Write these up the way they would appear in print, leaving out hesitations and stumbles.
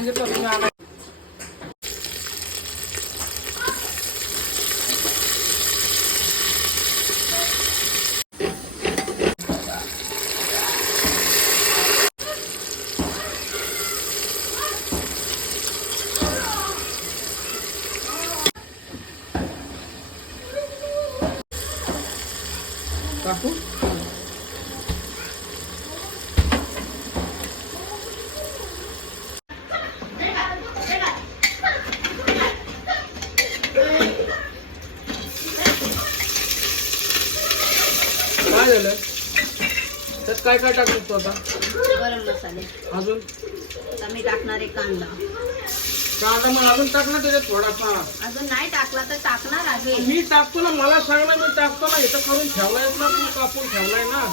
सांगितलं तुम्ही आला. काकू काय झालं त्यात काय काय टाकलं तू आता? गरम मसाले. अजून मी टाकणार आहे कांदा. कांदा मग अजून टाक ना त्याच्यात थोडासा. अजून नाही टाकला तर टाकणार आहे. मी टाकतो ना, मला सांग ना, मी टाकतो ना. इथं करून ठेवलाय ना तू, कापून ठेवलाय ना.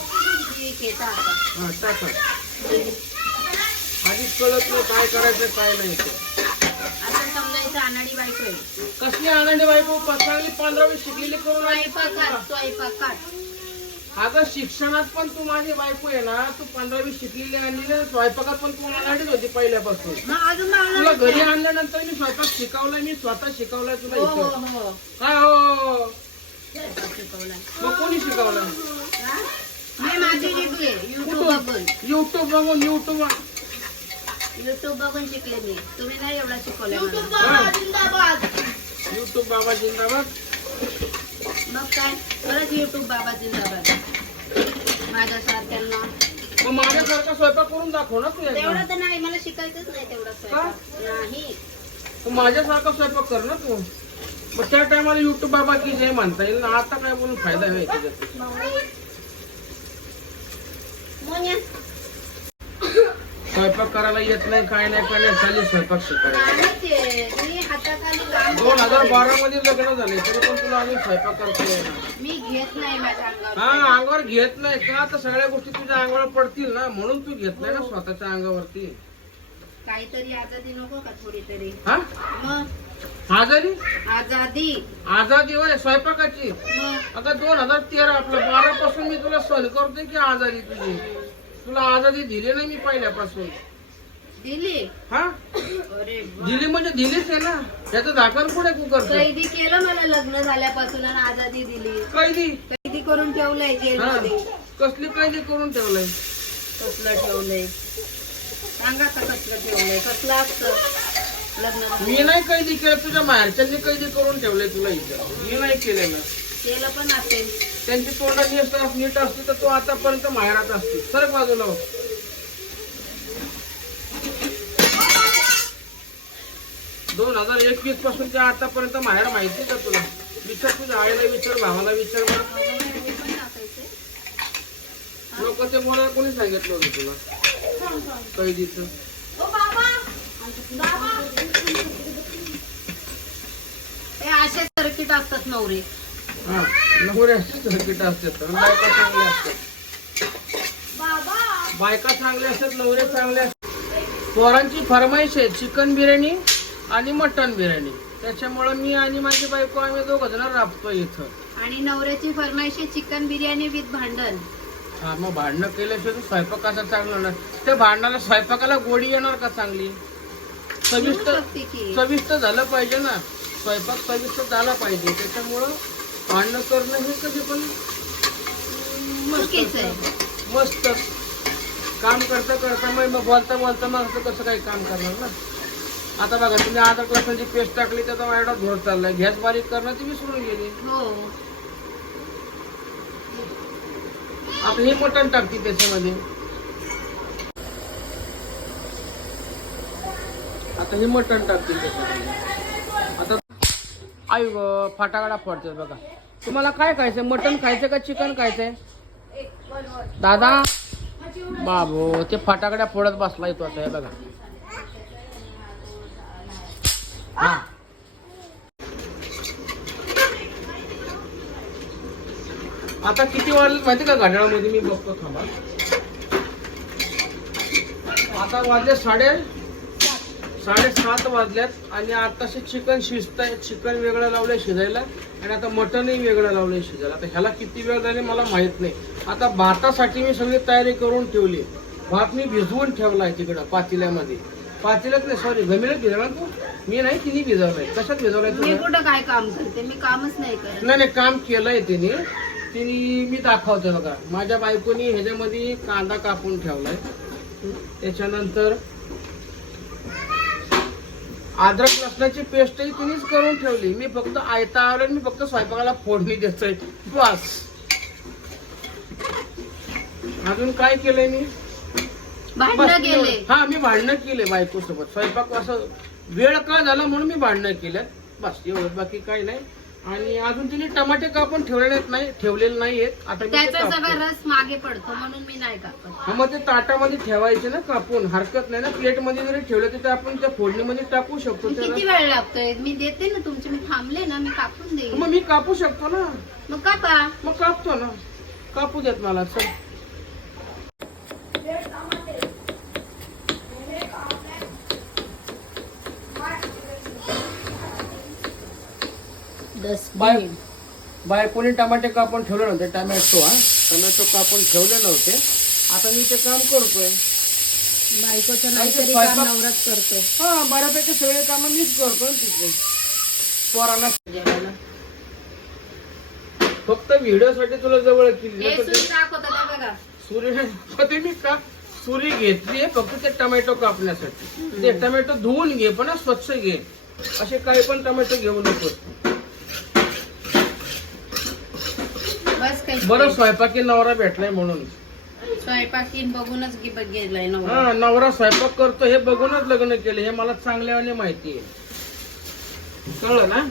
ठीक आहे टाका. हा टाका. आधीच कळत नाही काय करायचं काय नाही ते. असं समजायचं अनाडी बायको आहे. कसली आनंदी बायको, चांगली 15वी शिकलेली करून आली. स्वयंपाकात अगं शिक्षणात पण तू माझी बायको आहे ना, तू 15वी शिकलेली आणली ना, स्वयंपाकात पण तू अनाडीच होती पहिल्यापासून. मग अजून तुला घरी आणल्यानंतर मी स्वयंपाक शिकवलाय, मी स्वतः शिकवलाय तुला इथं. हो काय हो शिकवलाय. मग कोणी शिकवलं? मी माझी शिकले युट्यूब बघून. युट्यूब बघून युट्यूब बघून शिकले मी. तुम्ही नाही एवढा शिकवलं. युट्यूब बाबा जिंदाबाद. मग काय परत युट्यूब बाबा जिंदाबाद. माझ्यासारख्यांना मग माझ्यासारखा स्वयंपाक करून दाखव ना तू. तेवढं तर नाही, मला शिकायचंच नाही तेवढा स्वयंपाक. नाही तू माझ्यासारखा स्वयंपाक कर ना तू. मग त्या टायमाला युट्यूब बाबा की जे म्हणता येईल ना, आता काय बोलून फायदा आहे त्याच्यात. स्वयंपाक करायला येत नाही काय नाही काय नाही, चालेल स्वयंपाक शिकायला. 2012 मध्ये लग्न झाले तरी पण तुला आम्ही स्वयंपाक करतोय. मी घेत नाही माझ्या अंगावर. हा अंगावर घेत नाही का, तर सगळ्या गोष्टी तुझ्या अंगावर पडतील ना, म्हणून तू घेत नाही ना स्वतःच्या अंगावरती. काहीतरी आजादी नको का थोडी तरी? हा मग आजारी आजादी वय स्वयंपाकाची. मग आता 2013 आपलं 12 पासून मी तुला सहन करतोय की आजारी तुझी. तुला आजादी दिली नाही मी पहिल्यापासून. दिली. हा अरे दिली म्हणजे दिलीच आहे ना, त्याचं दाखल पुढे तू करतो. कैदी केलं मला लग्न झाल्यापासून आणि आजादी दिली. कैदी करून ठेवलंय जेलमध्ये. कसली कैदी करून ठेवलंय? कसलं ठेवलंय सांगा का? कसलं ठेवलंय? कसलं असतं लग्न? मी नाही कैदी केलं, तुझ्या माहेरच्यांनी कैदी करून ठेवलंय तुला इथं. मी नाही केलेलं. केलं पण असेल. त्यांची तोंडाची नीट असते तर तू आतापर्यंत माहेरात असते. सरक बाजूला हो. दोन 2021 पासून त्या आतापर्यंत माहेर माहिती का तुला? विचार तुझ्या आईला, विचार भावाला, विचार बरं. लोक ते बोलायला कोणी सांगितलं होतं तुला कैदीचं? असे सर्किट असतात नवरे. हा नवरे सर्किट असतात, बायका चांगल्या असतात. बायका चांगल्या असतात, नवरे चांगले असतात. पोरांची फरमाईश आहे चिकन बिर्याणी आणि मटन बिर्याणी. त्याच्यामुळे मी आणि माझी बायको आम्ही दोघं जण राबतो इथं. आणि नवऱ्याची फरमाईश चिकन बिर्याणी विथ भांडण. हा मग भांडणं केल्याशिवाय तू स्वयंपाकाचा चांगलं ना. त्या भांडणाला स्वयंपाकाला गोडी येणार का चांगली? चविष्ट झालं पाहिजे ना, स्वयंपाक चविष्ट झाला पाहिजे. त्याच्यामुळं भांडणं करणं हे कधी पण मस्त. काम करता मग बोलता मग कसं काही काम करणार ना. आता बघा तुम्ही अद्रक लसणाची पेस्ट टाकली, त्याचा एवढा घोळ चाललाय. गॅस बारीक करणं ती विसरून गेली. आता हे मटण टाकते त्याच्यामध्ये. आता हे मटण टाकते त्याच्यामध्ये. आता आई ग फाटाकडा फोडते बघा. तुम्हाला काय खायचंय? मटण खायचं का चिकन खायचंय? दादा बाबू ते फटाकड्या फोडत बसलाय तो. आता हे बघा. हा आता किती वाजले माहिती का घड्याळामध्ये? मी बघतो थांबा. आता वाजले 7:30 वाजल्यात आणि आताशी चिकन शिजतंय. चिकन वेगळं लावलंय शिजायला आणि आता मटनही वेगळं लावलंय शिजायला. आता ह्याला किती वेळ झाले मला माहित नाही. आता भातासाठी मी सगळी तयारी करून ठेवली. भात मी भिजवून ठेवलाय तिकडं पातेल्यामध्ये. पातेल्यात नाही, सॉरी, घमेल्यात भिजवला तू. मी नाही, तिने भिजवलाय. कशात भिजवलाय मी तुला? कुठं काय काम करते, मी कामच नाही करत. नाही काम केलंय तिने. मी दाखवते बघा. माझ्या बायकोनी ह्याच्यामध्ये कांदा कापून ठेवलाय, त्याच्यानंतर अद्रक लसणाची पेस्टही तिनेच करून ठेवली. मी फक्त आयतावर मी फक्त स्वयंपाकाला फोडणी देतोय बस. अजून काय केलंय मी? भांडण गेले. हा, मी भांडणं केले बायको सोबत. स्वयंपाक असं वेळ का झाला म्हणून मी भांडणं केलं बस, एवढं. बाकी काही नाही. आणि अजून तिने टमाटे कापून ठेवलेले नाहीयेत. आता मी ते त्याचा कापतो. सगळा रस मागे पडतो म्हणून मी नाही कापत. हा, मग ते ताटामध्ये ठेवायचे ना कापून, हरकत नाही ना. प्लेट मध्ये जरी ठेवलं तर ते आपण त्या फोडणीमध्ये टाकू शकतो. किती वेळ लागतोय? मी देते ना तुमचे, मी थांबले ना, मी कापून देईन. मग मी कापू शकतो ना. मग कापा. मग कापतो ना, कापू देत मला. चल बायकोनी टमाटे कापून ठेवले नव्हते. टमॅटो कापून ठेवले नव्हते. आता मी ते काम करतोय. बायकोचं नाहीतरी काम नवराच करतो. हा, बऱ्यापैकी सगळे काम मीच करतो तिथे. पोरांना जेवायला फक्त व्हिडिओ साठी तुला जवळ केली. सूर्य मी का सुरी घेतली फक्त ते टमॅटो कापण्यासाठी. ते टमॅटो धुवून घे, पण स्वच्छ घे. असे काही पण टमॅटो घेऊ नको. बरं, स्वयंपाकी नवरा भेटलाय म्हणून. स्वयंपाकीन बघूनच गेलाय नवरा. हा, नवरा स्वयंपाक करतो हे बघूनच लग्न केलं, हे मला चांगल्याने माहिती आहे. कळलं ना?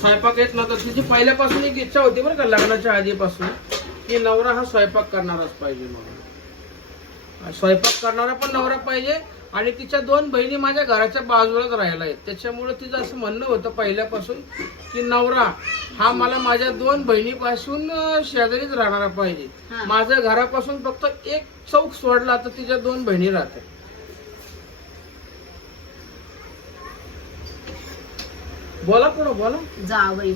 स्वयंपाक येत नव्हता. तिची पहिल्यापासून एक इच्छा होती बरं का, लग्नाच्या आधीपासून, की नवरा हा स्वयंपाक करणाराच पाहिजे म्हणून. स्वयंपाक करणारा पण नवरा पाहिजे. आणि तिच्या 2 बहिणी माझ्या घराच्या बाजूलाच राहिला आहेत. त्याच्यामुळे तिचं असं म्हणणं होतं पहिल्यापासून की नवरा हा मला माझ्या 2 बहिणीपासून शेजारीच राहणारा पाहिजे. माझ्या घरापासून फक्त एक चौक सोडला तर तिच्या 2 बहिणी राहतात. बोला पुढं बोला. जावई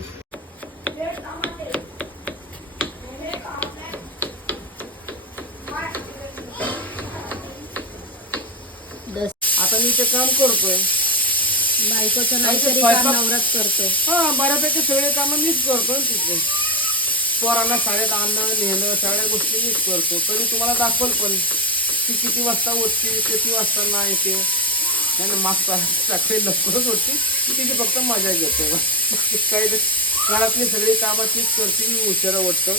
आता मी ते काम करतोय. बायकोचं नाहीतरी काम नवराच करतो. हा, बऱ्यापैकी सगळे काम मीच करतो तिथे. पोरांना शाळेत आणणं नेणं सगळ्या गोष्टी मीच करतो. कधी तुम्हाला दाखवल पण ती किती वाजता उठते, किती वाजता नाही येते. नाही मागचा सकाळी लवकरच होती. तिची फक्त मजा घेते. काही घरातली सगळी कामं तीच करते. मी उशिरा उठतो.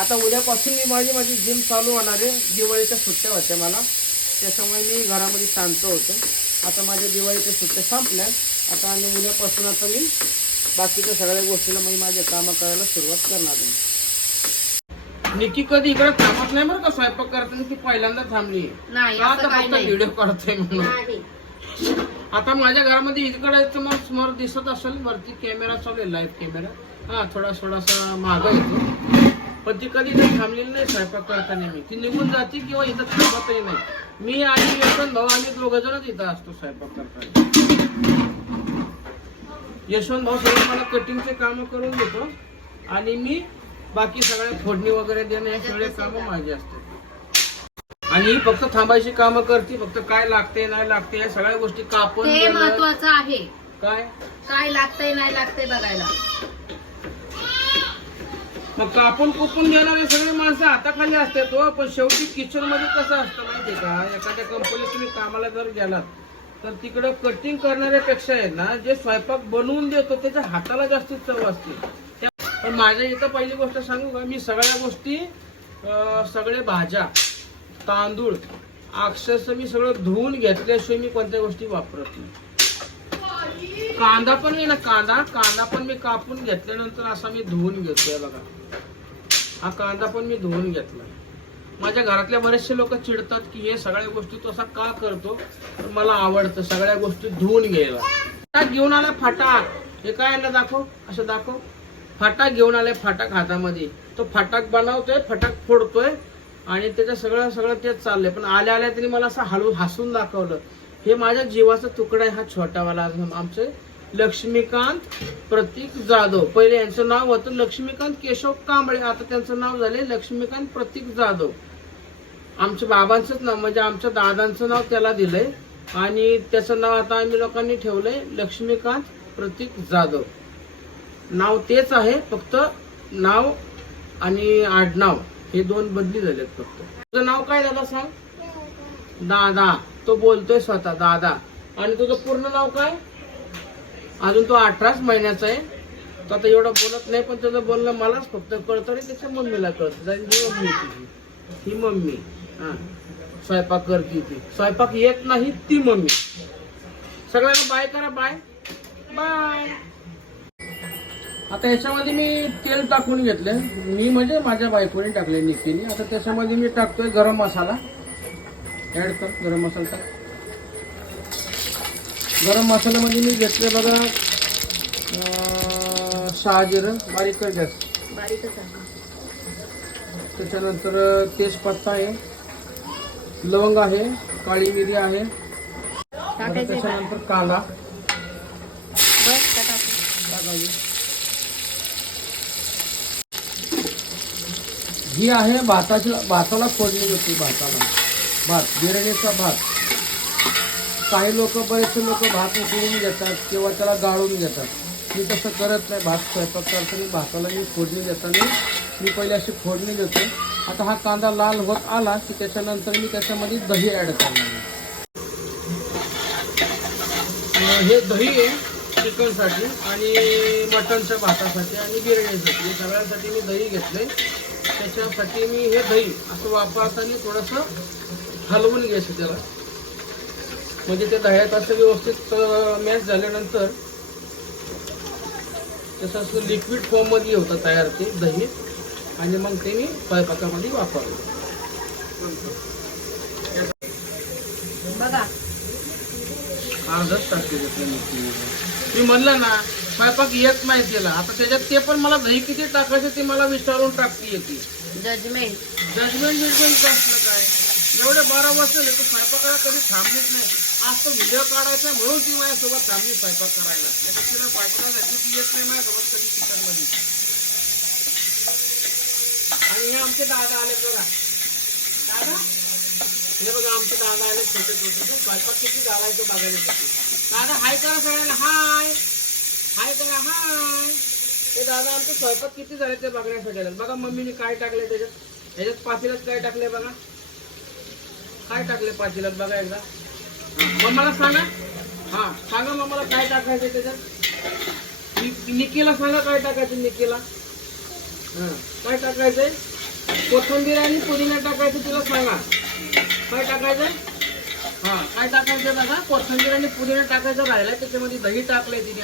आता उद्यापासून मी माझी जिम चालू होणार आहे. दिवाळीच्या सुट्ट्या होत्या मला, त्याच्यामुळे मी घरामध्ये शांत होतो. आता माझ्या दिवाळीच्या सुट्ट्या संपल्या. आता आणि उद्यापासून आता मी बाकीच्या सगळ्या गोष्टीला मी माझे कामं करायला सुरुवात करणार आहे. निकी कधी इकडे थांबत नाही बरं का स्वयंपाक करताना. ती पहिल्यांदा थांबली नाही. व्हिडिओ करतोय म्हणून. आता माझ्या घरामध्ये इकडे समोर दिसत असेल वरती कॅमेरा चालू आहे, लाईव्ह कॅमेरा. हा, थोडासा मागं येतो. पण ती कधी काही थांबलेली नाही स्वयंपाक करताना. मी ती निघून जाते किंवा इथं थांबतही नाही. मी आणि यशवंत भाऊ आम्ही 2 जणच इथं असतो स्वयंपाक करताना. यशवंत भाऊ सगळे मला कटिंगचे काम करून देतो आणि मी बाकी सगळे फोडणी वगैरे देणे हे सगळे कामं माझे असतात. आणि ही फक्त थांबायची कामं करते. फक्त काय लागते नाही लागते या सगळ्या गोष्टी कापून हे महत्वाचं आहे. काय लागतंय नाही लागतंय बघायला. मग कापून कुपून देणारे सगळे माणसं हाताखाली असतात. पण शेवटी किचन मध्ये कसं असतं माहितीये का, एखाद्या कंपनीत तुम्ही कामाला जर गेलात तर तिकडे कटिंग करणाऱ्यापेक्षा आहे ना, जे स्वयंपाक बनवून देतो त्याच्या हाताला जास्त चव असते. पण माझ्या इथं पहिली गोष्ट सांगू का, मी सगळ्या गोष्टी सगळे भाज्या तांदूळ अक्षरशः मी सगळं धुवून घेतल्याशिवाय मी कोणत्या गोष्टी वापरत नाही. कांदा पण आहे ना, कांदा पण मी कापून घेतल्यानंतर असा मी धुवून घेतोय बघा. हा कांदा पण मी धुवून घेतला. माझ्या घरातल्या बरेचसे लोक चिडतात की हे सगळ्या गोष्टी तो असा का करतो. मला आवडतं सगळ्या गोष्टी धुवून घ्यायला. फाटाक घेऊन आला फाटाक. हे काय आलं दाखव, असं दाखव. फाटाक घेऊन आलाय फाटाक हातामध्ये. तो फाटाक बनवतोय, फाटाक फोडतोय आणि त्याचं सगळं तेच चाललंय. पण आल्या त्यांनी मला असं हसून दाखवलं. हे माझ्या जीवाचा तुकडा आहे हा छोटावाला. आमचे लक्ष्मीकांत प्रतीक जाधव. पहिले यांचं नाव होतं लक्ष्मीकांत केशव कांबळे. आता त्यांचं नाव झाले लक्ष्मीकांत प्रतीक जाधव. आमच्या बाबांचंच नाव म्हणजे आमच्या दादांचं नाव त्याला दिलंय आणि त्याचं नाव आता आम्ही लोकांनी ठेवलंय लक्ष्मीकांत प्रतीक जाधव. नाव तेच आहे, फक्त नाव आणि आडनाव हे 2 बदली झालेत फक्त. तुझं नाव काय दादा सांग? दादा. तो बोलतोय स्वतः दादा. आणि तुझं पूर्ण नाव काय? अजून तो 18 महिन्याचा आहे. तो आता एवढं बोलत नाही, पण त्याचं बोलणं मलाच फक्त कळतं आणि त्याच्या मम्मीला कळतं. ही मम्मी तुझी, ही मम्मी. हा, स्वयंपाक करते ती. स्वयंपाक येत नाही ती मम्मी. सगळ्यांना बाय करा. Bye bye. आता याच्यामध्ये मी तेल टाकून घेतलं. मी म्हणजे माझ्या बायकोने टाकले, निकीने. आता त्याच्यामध्ये मी टाकतोय गरम मसाला. ऍड कर गरम मसाला टाक. गरम मसाल्यामध्ये मी घेतले बघा शहाजिरं, बारीक कर गॅस. बारीकच आहे. त्याच्यानंतर तेजपत्ता आहे, लवंग आहे, काळी मिरी आहे. त्याच्यानंतर कांदा टाकायची. ही आहे भाताला फोडणी होती. भात बिर्याणीचा भात. काही लोक, बरेचसे लोक भात उकळून घेतात किंवा त्याला गाळून घेतात. मी तसं करत नाही. भात स्वयंपाक करताना भाताला मी फोडणी देताना मी पहिले अशी फोडणी देतो. आता हा कांदा लाल होत आला की त्याच्यानंतर मी त्याच्यामध्ये दही ॲड करणार. हे दही आहे चिकनसाठी आणि मटनच्या भातासाठी आणि बिर्याणीसाठी. सगळ्यांसाठी मी दही घेतले. त्याच्यासाठी मी हे दही असं वापरताना थोडंसं हलवून घ्यायचं त्याला, म्हणजे ते दह्यात असं व्यवस्थित मॅच झाल्यानंतर तसं असं लिक्विड फॉर्ममध्ये होतं तयार ते दही. आणि मग ते मी स्वयंपाकामध्ये वापरलं. बघा अर्धच टाकले मी म्हणलं ना स्वयंपाक येत नाही त्याला. आता त्याच्यात ते पण मला दही किती टाकायचं ते मला विचारून टाकते येते. जजमेंट असलं काय एवढे 12 वर्ष झाले तर स्वयंपाकाला कधी थांबलीच नाही. आज तो व्हिडिओ काढायचा म्हणून ती माझ्यासोबत थांबली स्वयंपाक करायला. तिला पाठवण्यासाठी ती येत नाही माझ्यासोबत कधी किचनमध्ये. आणि हे आमचे दादा आले बघा. दादा हे बघा आमचे दादा आले छोटे छोटे. स्वयंपाक किती घालायचं बघायसाठी. दादा हाय करा सगळ्यांना. हाय करा. हाय. ते दादा आमचे स्वयंपाक किती झाले ते बघण्यासाठी आले. बघा मम्मीने काय टाकले त्याच्यात पातेल्यात काय टाकले बघा. काय टाकले पातेल्यात बघा एकदा. मम्माला सांगा. हा सांगा मम्माला काय टाकायचं त्याच्यात. निकीला सांगा काय टाकायचं. निकीला काय टाकायचंय. कोथिंबीर आणि पुदिना टाकायचं. तिला सांगा काय टाकायचंय. हा काय टाकायचं बघा. कोथिंबीर आणि पुदिना टाकायचं राहिलाय. त्याच्यामध्ये दही टाकलंय तिने.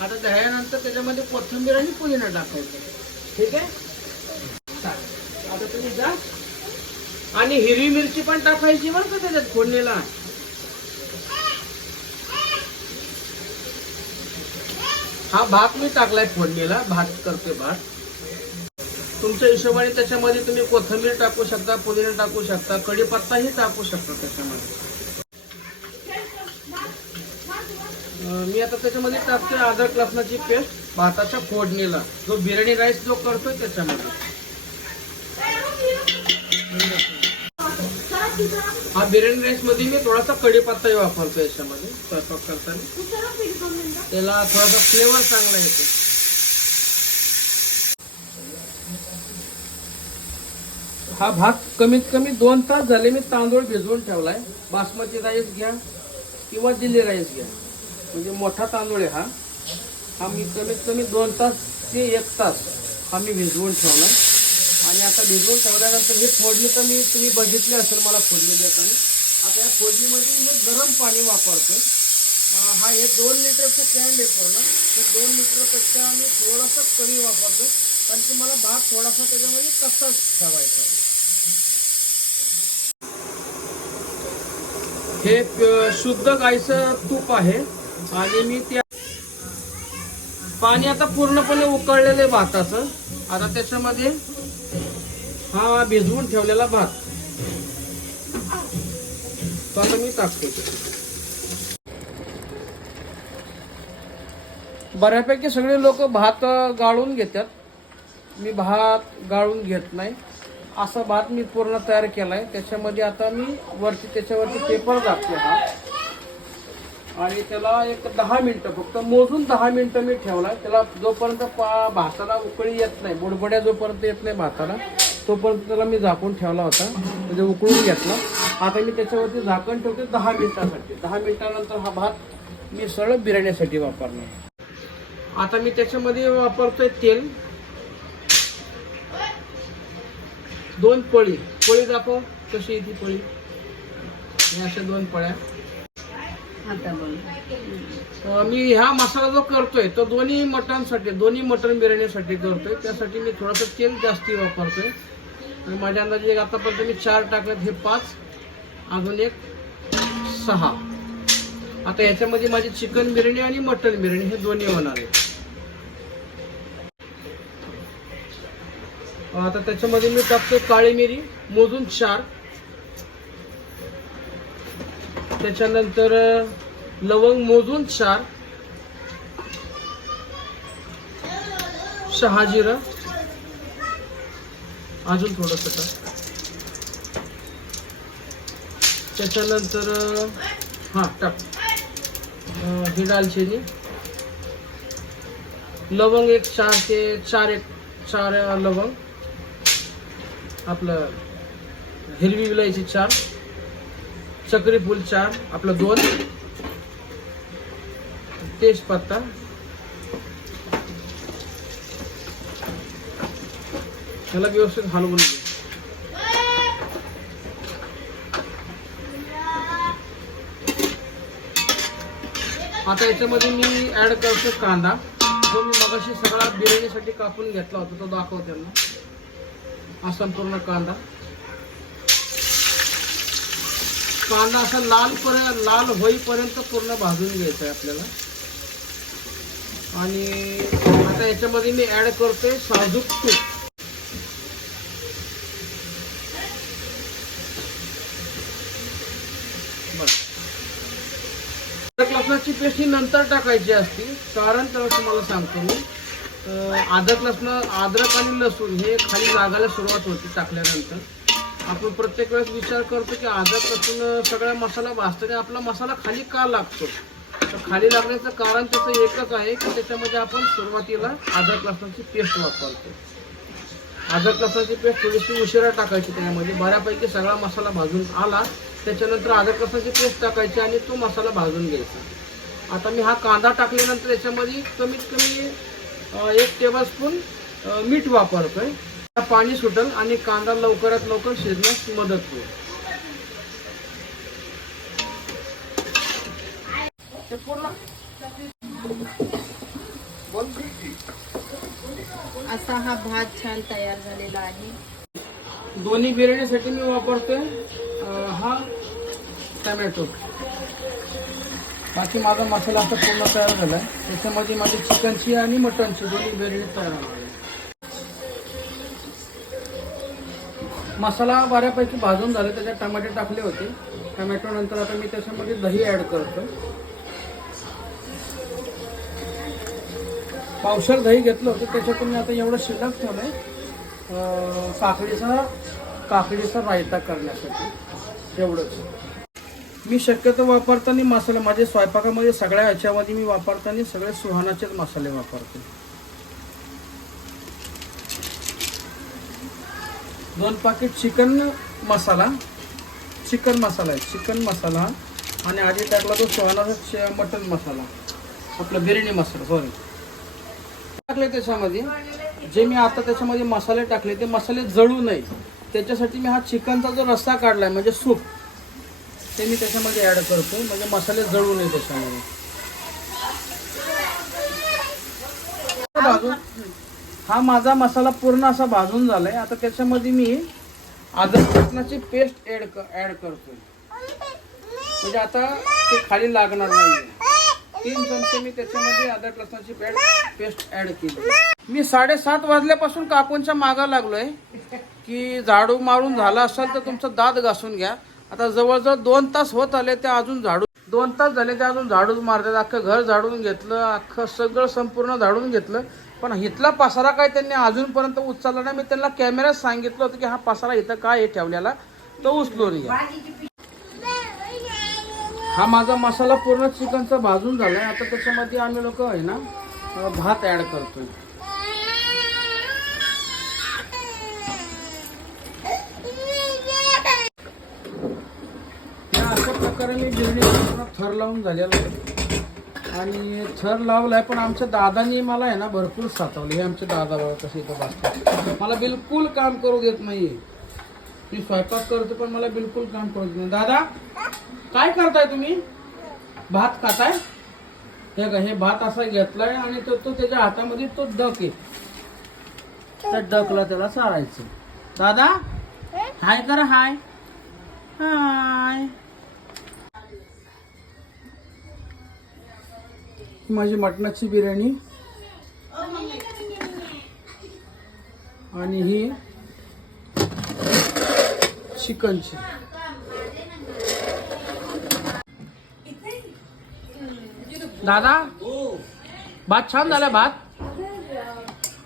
आता दह्यानंतर त्याच्यामध्ये कोथिंबीर आणि पुदिना टाकायचं. ठीक आहे. आता तुम्ही जा. आणि हिरवी मिरची पण टाकायची बरं का त्याच्यात फोडणीला. हा भात मी टाकलाय फोडणीला. भात करते भात. तुमच्या हिशोबाने त्याच्यामध्ये तुम्ही कोथिंबीर टाकू शकता, पुदिना टाकू शकता, कढीपत्ताही टाकू शकता त्याच्यामध्ये. मी आता त्याच्यामध्ये टाकतोय अद्रक लसणाची पेस्ट भाताच्या फोडणीला. जो बिर्याणी राईस जो करतोय त्याच्यामध्ये. हा बिर्याणी राईस मध्ये मी थोडासा कढीपत्ताही वापरतो याच्यामध्ये स्वयंपाक करताना. त्याला थोडासा फ्लेवर चांगला येतो. हा भात कमीत कमी 2 तास झाले मी तांदूळ भिजवून ठेवलाय. बासमती राईस घ्या किंवा दिल्ली राईस घ्या, म्हणजे मोठा तांदूळ आहे हा मी कमीत कमी 2 तास ते 1 तास हा मी भिजवून ठेवलाय. आणि आता भिजवून ठेवल्यानंतर हे फोडणी तर तुम्ही बघितले असेल मला फोडणी देताना. आता या फोडणीमध्ये मी गरम पाणी वापरतो. हा हे 2 लिटरचं कॅन आहे पूर्ण. ते 2 लिटरपेक्षा मी थोडंसं कमी वापरतो, कारण की मला भात थोडासा त्याच्यामध्ये तसाच ठेवायचा. हे शुद्ध गाईचं तूप आहे. आणि मी त्या पाणी आता पूर्णपणे उकळलेले भाताचं. आता त्याच्यामध्ये हा भिजवून ठेवलेला भात तो आता मी टाकतो. बऱ्यापैकी सगळे लोक भात गाळून घेतात. मी भात गाळून घेत नाही. असा भात मी पूर्ण तयार केलाय. त्याच्यामध्ये आता मी त्याच्यावरती पेपर टाकतो हा, आणि त्याला एक 10 मिनिटं फक्त मोजून 10 मिनिटं मी ठेवलाय. त्याला जोपर्यंत भाताला उकळी येत नाही, बुडबुड्या जोपर्यंत येत नाही भाताला, तोपर्यंत त्याला मी झाकून ठेवला होता, म्हणजे उकळून घेतला. आता मी त्याच्यावरती झाकण ठेवते 10 मिनिटासाठी. 10 मिनिटानंतर हा भात मी सरळ बिर्याणीसाठी वापरणार. आता मी त्याच्यामध्ये वापरतोय तेल. 2 पळी दाखव कशी येते पळी. अशा 2 पळ्या. आता बोल. मी ह्या मसाला जो करतोय तो दोन्ही मटण बिर्याणीसाठी करतोय. त्यासाठी मी थोडंसं तेल जास्ती वापरतोय. आणि माझ्या अंदाजे आतापर्यंत मी 4 टाकलेत, हे 5, अजून एक 6. आता याच्यामध्ये माझी चिकन बिर्याणी आणि मटण बिर्याणी हे दोन्ही होणार आहे. आता त्याच्यामध्ये मी टाकतो काळी मिरी मोजून 4. त्याच्यानंतर लवंग मोजून 4, शहाजिरं अजून थोडंसं टाक. त्याच्यानंतर टाक ही दालचिनी, लवंग एक 4 लवंग, आपलं हिरवी विलायची 4, चक्री फूल 4, आपलं 2, तेजपत्ता, त्याला व्यवस्थित हलवून घे. आता याच्यामध्ये मी ऍड करतो कांदा, जो मी मगाशी सगळा बिर्याणीसाठी कापून घेतला होता, तो दाखव त्यांना. हा संपूर्ण कांदा असा लाल होईपर्यंत पूर्ण भाजून घ्यायचा आहे आपल्याला. आणि आता याच्यामध्ये मी ऍड करतोय साजूक तूप. अद्रक लसणाची पेस्ट ही नंतर टाकायची असते, कारण तर तुम्हाला सांगतो मी, अद्रक आणि लसूण हे खाली लागायला सुरुवात होती टाकल्यानंतर. आपण प्रत्येक वेळेस विचार करतो की अद्रक लसूण सगळा मसाला भाजताना आपला मसाला खाली का लागतो. तर खाली लागण्याचं कारण त्याचं एकच आहे की त्याच्यामध्ये आपण सुरुवातीला अद्रक लसणाची पेस्ट वापरतो. अद्रक लसणाची पेस्ट थोडीशी उशिरा टाकायची, त्यामध्ये बऱ्यापैकी सगळा मसाला भाजून आला, त्याच्यानंतर अद्रक लसणाची पेस्ट टाकायची आणि तो मसाला भाजून घ्यायचा. आता मी हा कांदा टाकल्यानंतर याच्यामध्ये कमीत कमी 1 टेबलस्पून मीठ वापरतोय. पाणी सुटेल आणि कांदा लवकरात लवकर शिजण्यास मदत होईल. असा हा भात छान तयार झालेला आहे. दोन्ही बिर्याणीसाठी मी वापरतोय हा टमॅटो. बाकी माझा मसाला आता पूर्ण तयार झाला आहे. त्याच्यामध्ये माझी चिकनची आणि मटनची दोन्ही बिर्याणी तयार आहे. मसाला बऱ्यापैकी भाजून झाले, त्याच्यात टमाटे टाकले होते. टमॅटो नंतर आता मी त्याच्यामध्ये दही ऍड करतो. पावशेर दही घेतलं होतं, त्याच्यातून मी आता एवढं शिल्लक ठेवलंय काकडीचा रायता करण्यासाठी. एवढंच मी शक्यतो वापरताना मसाले माझे स्वयंपाकामध्ये सगळ्या ह्याच्यामध्ये मी वापरताना सगळे सुहानाचेच मसाले वापरते. 2 पाकिट चिकन मसाला आहे. चिकन मसाला आणि आधी टाकला तो सुहानाचा मटन मसाला, आपला बिर्याणी मसाला सॉरी टाकले. त्याच्यामध्ये जे मी आता त्याच्यामध्ये मसाले टाकले ते मसाले जळू नये त्याच्यासाठी मी हा चिकनचा जो रस्सा काढलाय म्हणजे सूप ते मी त्याच्यामध्ये ऍड करतो, म्हणजे मसाले जळू नये त्याच्यामध्ये. हा माझा मसाला पूर्ण असा भाजून झालाय. आता त्याच्यामध्ये मी अद्रक लसणाची पेस्ट ऍड करतोय, म्हणजे आता ते खाली लागणार नाही. 3 चमचे मी त्याच्यामध्ये अद्रक लसणाची पेस्ट ऍड केली. मी 7:30 वाजल्यापासून काकूंच्या मागा लागलोय की झाडू मारून झाला असेल तर तुमचं दात घासून घ्या. आता जवळजवळ 2 तास होत आले, ते अजून झाडू 2 तास झाले ते अजून झाडून मारतात. अख्खं घर झाडून घेतलं, अख्खं सगळं संपूर्ण झाडून घेतलं, पण इथला पसारा काय त्यांनी अजूनपर्यंत उचलला नाही. मी त्यांना कॅमेऱ्यात सांगितलं होतं की हा पसारा इथं काय हे ठेवलेला, तो उचलो रे. हा माझा मसाला पूर्ण चिकनचा भाजून झालाय. आता त्याच्यामध्ये आम्ही लोक आहे ना भात ऍड करतोय. अशा प्रकारे मी बिर्याणी पूर्ण थर लावून झालेला आहे आणि थर लावलाय. पण आमच्या दादानी मला आहे ना भरपूर सातवले. हे आमचे दादा बाबा कसे इथं बसतात, मला बिलकुल काम करू देत नाहीये. मी स्वयंपाक करतो पण मला बिलकुल काम करू देत नाही. दादा काय करताय तुम्ही? भात खाताय? हे का, हे भात असा घेतलाय आणि तो त्याच्या हातामध्ये तो डक आहे, त्या डकला त्याला चारायचं. दादा हाय करा, हाय हाय. माझी मटणाची बिर्याणी आणि ही चिकनची. दादा भात छान झाला. भात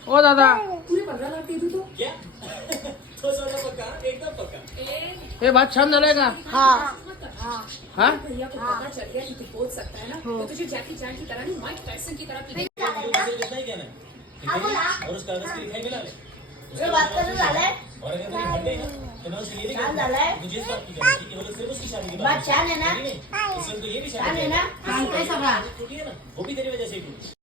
ओ दादा, हे भात छान झालाय का? हा. छान है ना?